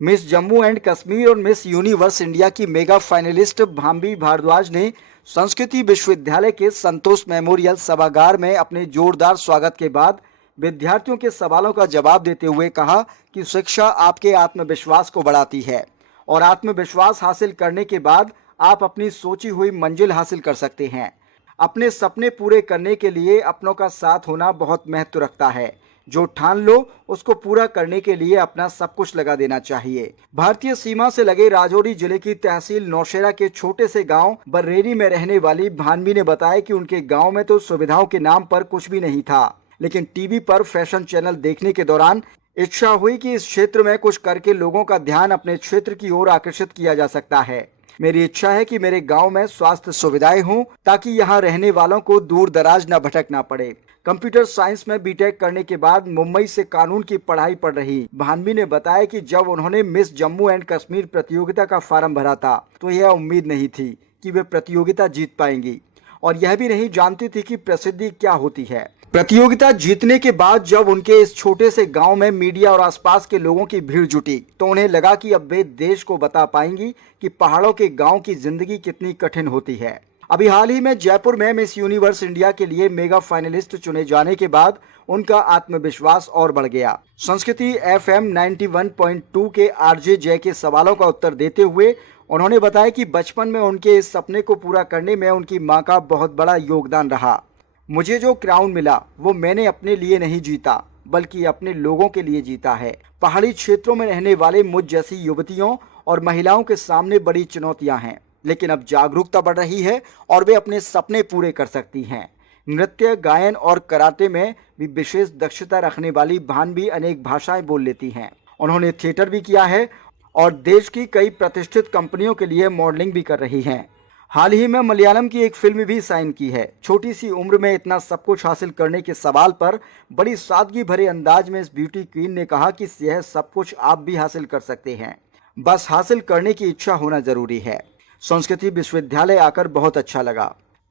Miss Jammu and Kashmir और miss universe India की mega finalist Bhambi Bhardwaj ने संस्कृति विश्वविद्यालय के संतोष मेमोरियल सभागार में अपने जोरदार स्वागत के बाद विद्यार्थियों के सवालों का जवाब देते हुए कहा कि शिक्षा आपके आत्मविश्वास को बढ़ाती है और आत्मविश्वास हासिल करने के बाद आप अपनी सोची हुई मंजिल हासिल कर सकते हैं। अपने सपने पूरे करने के लिए अपनों का साथ होना बहुत महत्व रखता है। जो ठान लो उसको पूरा करने के लिए अपना सब कुछ लगा देना चाहिए। भारतीय सीमा से लगे राजौरी जिले की तहसील नौशेरा के छोटे से गांव बर्रेरी में रहने वाली भानवी ने बताया कि उनके गांव में तो सुविधाओं के नाम पर कुछ भी नहीं था, लेकिन टीवी पर फैशन चैनल देखने के दौरान इच्छा हुई कि इस क्षेत्र में कुछ करके लोगों का ध्यान अपने क्षेत्र की ओर आकर्षित किया जा सकता है। मेरी इच्छा है कि मेरे गांव में स्वास्थ्य सुविधाएं हों ताकि यहां रहने वालों को दूर दराज न भटकना पड़े। कंप्यूटर साइंस में बीटेक करने के बाद मुंबई से कानून की पढ़ाई पढ़ रही भानवी ने बताया कि जब उन्होंने मिस जम्मू एंड कश्मीर प्रतियोगिता का फॉर्म भरा था तो यह उम्मीद नहीं थी कि वे प्रतियोगिता जीत पाएंगी और यह भी नहीं जानती थी कि प्रसिद्धि क्या होती है। प्रतियोगिता जीतने के बाद जब उनके इस छोटे से गांव में मीडिया और आसपास के लोगों की भीड़ जुटी तो उन्हें लगा कि अब वे देश को बता पाएंगी कि पहाड़ों के गांव की जिंदगी कितनी कठिन होती है। अभी हाल ही में जयपुर में मिस यूनिवर्स इंडिया के लिए मेगा फाइनलिस्ट चुने जाने के बाद उनका आत्मविश्वास और बढ़ गया। संस्कृति FM 91.2 के RJ जय के सवालों का उत्तर देते हुए उन्होंने बताया कि बचपन में उनके इस सपने को पूरा करने में उनकी मां का बहुत बड़ा योगदान रहा। मुझे जो क्राउन मिला वो मैंने अपने लिए नहीं जीता बल्कि अपने लोगों के लिए जीता है। पहाड़ी क्षेत्रों में रहने वाले मुझ जैसी युवतियों और महिलाओं के सामने बड़ी चुनौतियां हैं, लेकिन अब जागरूकता बढ़ रही है और वे अपने सपने पूरे कर सकती हैं। नृत्य, गायन और कराटे में भी विशेष दक्षता रखने वाली भानवी अनेक भाषाएं बोल लेती हैं। उन्होंने थिएटर भी किया है और देश की कई प्रतिष्ठित कंपनियों के लिए मॉडलिंग भी कर रही हैं। हाल ही में मलयालम की एक फिल्म भी साइन की है। छोटी सी उम्र में इतना सब कुछ हासिल करने के सवाल पर बड़ी सादगी भरे अंदाज में इस ब्यूटी क्वीन ने कहा कि यह सब कुछ आप भी हासिल कर सकते हैं, बस हासिल करने की इच्छा होना जरूरी है। संस्कृति विश्वविद्यालय आकर बहुत अच्छा लगा।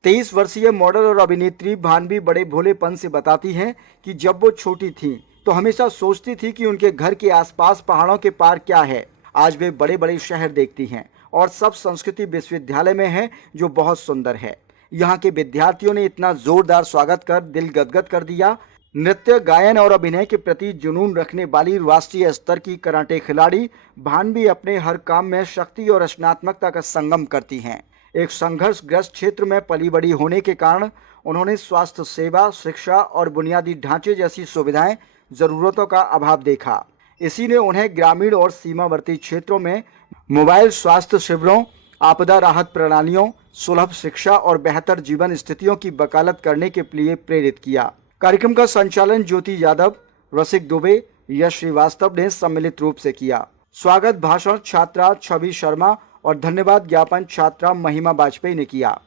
23 वर्षीय मॉडल और अभिनेत्री भानवी बड़े भोलेपन से बताती हैं कि जब वो छोटी थीं तो हमेशा सोचती थी कि उनके घर के आसपास पहाड़ों के पार क्या है। आज वे बड़े बड़े शहर देखती हैं और सब संस्कृति विश्वविद्यालय में है जो बहुत सुंदर है। यहाँ के विद्यार्थियों ने इतना जोरदार स्वागत कर दिल गदगद कर दिया। नृत्य, गायन और अभिनय के प्रति जुनून रखने वाली राष्ट्रीय स्तर की कराटे खिलाड़ी भानवी अपने हर काम में शक्ति और रचनात्मकता का संगम करती हैं। एक संघर्षग्रस्त क्षेत्र में पली बड़ी होने के कारण उन्होंने स्वास्थ्य सेवा, शिक्षा और बुनियादी ढांचे जैसी सुविधाएं जरूरतों का अभाव देखा। इसी ने उन्हें ग्रामीण और सीमावर्ती क्षेत्रों में मोबाइल स्वास्थ्य शिविरों, आपदा राहत प्रणालियों, सुलभ शिक्षा और बेहतर जीवन स्थितियों की वकालत करने के लिए प्रेरित किया। कार्यक्रम का संचालन ज्योति यादव, रसिक दुबे, यश श्रीवास्तव ने सम्मिलित रूप से किया। स्वागत भाषण छात्रा छवि शर्मा और धन्यवाद ज्ञापन छात्रा महिमा वाजपेयी ने किया।